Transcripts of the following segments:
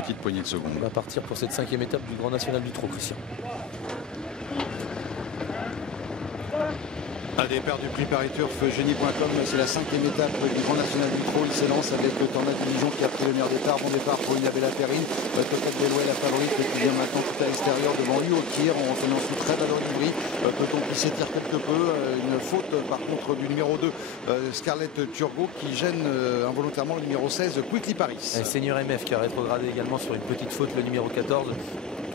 petite poignée de secondes. On va partir pour cette 5e étape du Grand National du Trot, Christian. À départ du prix Paris Turf, Génie.com, c'est la 5e étape du Grand National du Trot. Il s'élance avec le Tornade du Dijon qui a pris le meilleur départ. Bon départ pour Inabella Perrine. Tocate Bellouet, la favorite, qui vient maintenant tout à l'extérieur devant lui au tir. En tenant sous très bas dans l'Ivry. Peut-on qu'il s'étire quelque peu. Une faute par contre du numéro 2, Scarlett Turgot, qui gêne involontairement le numéro 16, Quickly Paris. Seigneur MF qui a rétrogradé également sur une petite faute, le numéro 14.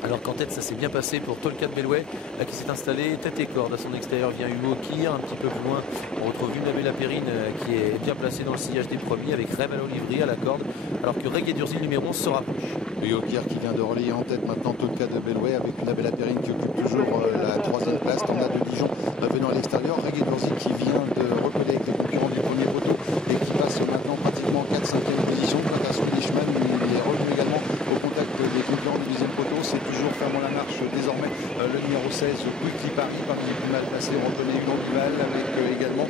Alors qu'en tête ça s'est bien passé pour Tolkat Bellouet qui s'est installé tête et corde. À son extérieur vient Hugo Kir. Un petit peu plus loin on retrouve Inabella Perrine qui est bien placé dans le sillage des premiers avec Rêve à l'Olivry à la corde, alors que Reggae Durzi le numéro 11 se rapproche. Hugo Kir qui vient de relayer en tête maintenant Tolkat Bellouet avec Inabella Perrine qui occupe toujours la 3e place. Tornade de Dijon venant à l'extérieur. Reggae Durzi qui vient de recoller avec les concurrents du premier poteau et qui passe maintenant pratiquement 4-5e position. Quant à Swedichman, il est revenu également au contact des concurrents du 10e poteau. C'est toujours fermant la marche désormais le numéro 16, Quickly Paris, parmi les plus mal placés. On reconnaît Hugo Duval avec également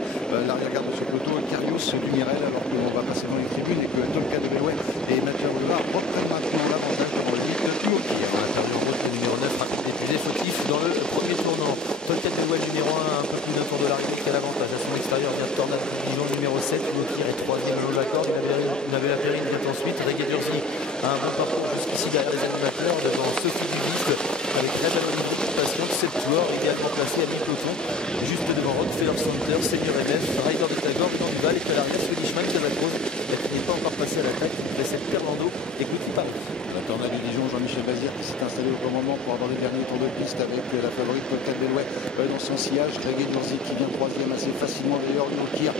l'arrière-garde de ce peloton, Carius du Mirel, alors qu'on va passer dans les tribunes et que Tolkat Bellouet et Mathieu Boulevard reprennent maintenant l'avantage devant le 8 Hugo Kir. On a perdu en route le numéro 9, rapide épuisé, fautif dans le premier tournant. Tolkat Bellouet numéro 1, un peu plus d'un tour de l'arrivée qui a l'avantage. À son extérieur vient Tornade de Dijon numéro 7, Hugo Kir est 3e le long de la corde. Inabella Perrine vient ensuite. Reggae Durzi a un bon parcours jusqu'ici derrière les animateurs devant Sophie Dubiste avec Rêve à l'Olivry, Patiente, Septuor idéalement placé à mi-peloton juste devant Rockefeller Center, Seigneur MF, Ryder de Tagore, Duval et Calarias, Swedichman, Cavacruz qui n'est pas encore passé à l'attaque, qui précède Perlando et Quickly Paris. La Tornade du Dijon, Jean-Michel Bazir qui s'est installé au bon moment pour avoir les derniers tours de piste avec la favorite Tolkat Bellouet dans son sillage. Reggae Durzi qui vient 3e assez facilement d'ailleurs. Hugo Kir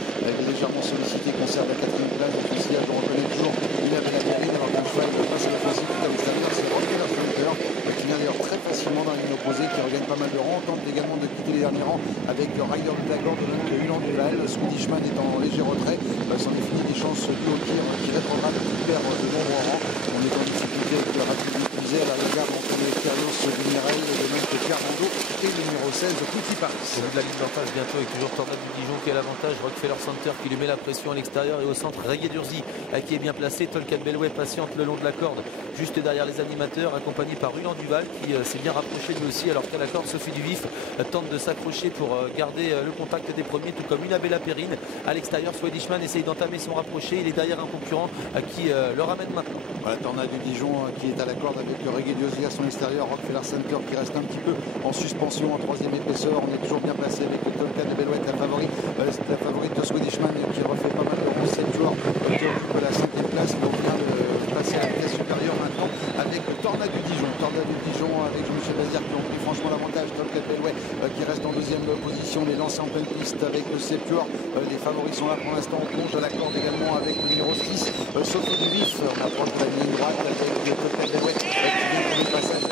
légèrement sollicité, conserve la 4e place dans son sillage. On reconnaît toujours Inabella Perrine alors qu'un cheval passe à l'offensive tout à l'extérieur. C'est Rockefeller Center qui vient d'ailleurs très facilement dans la ligne opposée, qui regagne pas mal de rangs. On tente également de quitter les derniers rangs avec Ryder de Tagore de même que Hulan Duval. Swedichman est en léger retrait. C'en est fini des chances du Hugo Kir qui rétrograde et qui perd de nombreux rangs. On est en difficulté avec le rapide épuisé à l'arrière entre les Carios du Mirel, de même que Fernando et le numéro 16 Quickly Paris. Au bout de la ligne d'en face bientôt et toujours Tornade du Dijon qui a l'avantage. Rockefeller Center qui lui met la pression à l'extérieur et au centre Reggae Durzi qui est bien placé. Tolkat Bellouet patiente le long de la corde juste derrière les animateurs, accompagné par Hulan Duval qui s'est bien rapproché lui aussi, alors qu'à la corde Sophie Duvif tente de s'accrocher pour garder le contact des premiers, tout comme Inabella Perrine. À l'extérieur, Swedichman essaye d'entamer son rapproché. Il est derrière un concurrent qui le ramène maintenant. Voilà, Tornade du Dijon qui est à la corde avec Reggae Durzi à son extérieur. Rockefeller Center qui reste un petit peu en suspension en 3e épaisseur. On est toujours bien placé avec Tolkat Bellouet, la favorite de Swedichman qui refait pas mal de ronds. Septuor qui occupe la 5e place. Donc vient de passer à la vitesse supérieure maintenant avec Tornade du Dijon. Tornade du Dijon avec Jean-Michel Bazir qui ont pris franchement l'avantage. Tolkat Bellouet qui reste en 2e position. Les lancers en pleine piste avec Septuor. Les favoris sont là pour l'instant. On plonge à la corde également avec le numéro 6, Sophie Duvif. On approche de la ligne droite avec Tolkat Bellouet qui vient pour le passage